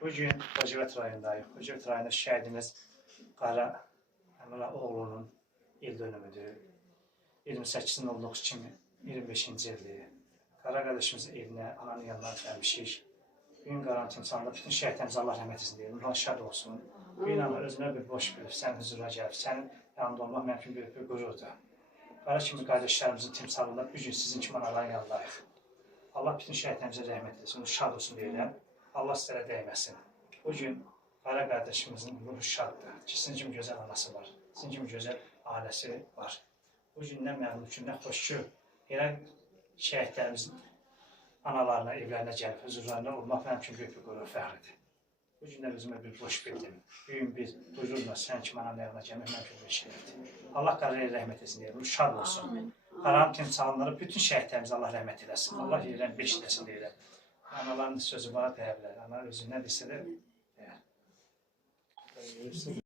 Bugün Hacıvet rayondayıq. Hacıvet rayonunda şəhidimiz Qara Əmələ oğlunun il dönümüdür. 28-nin 19-2025-ci ildir. Qara qardaşımızın evinə, ananın yanına gəlmişik. Bugün Qaranın insanında bütün şəhidlərimiz Allah rəhmət etsin deyir. Nurhan şad olsun. Bu gün ana özünə bir boş bilib, sən huzura gəlib, sənin yanında olmaq mənim üçün böyük bir qürurdur. Qara kimi qardaşlarımızın timsalında bugün sizin kimi anaların yanındayıq. Allah bütün şəhidlərimizə rəhmət etsin, şad olsun deyirəm. Allah sizlərə dəyməsin. Bugün Qara qardaşımızın ruhu şaddır ki, sizin kimi gözəl anası var, sizin kimi gözəl ailəsi var. Bu gündən mənim üçün nə xoş ki, elə şəhidlərimizin analarına, evlərinə gəlib, huzurlarına olmaq mənim üçün böyük bir qürur, fəxridir. Bu gündən özümə bir boş bildim. Bugün bir buyururla sən kimi ananın yanına gəlmək mənim üçün bir şərəfdir. Allah Qaraya rəhmət etsin deyir, ruhu şad olsun. Qaranın timsalları bütün şəhidlərimizə Allah rəhmət eləsin. Allah yerlərini beşləsin deyirəm. Anaların sözü bana deyərlər. Ana özü nə desə də deyər.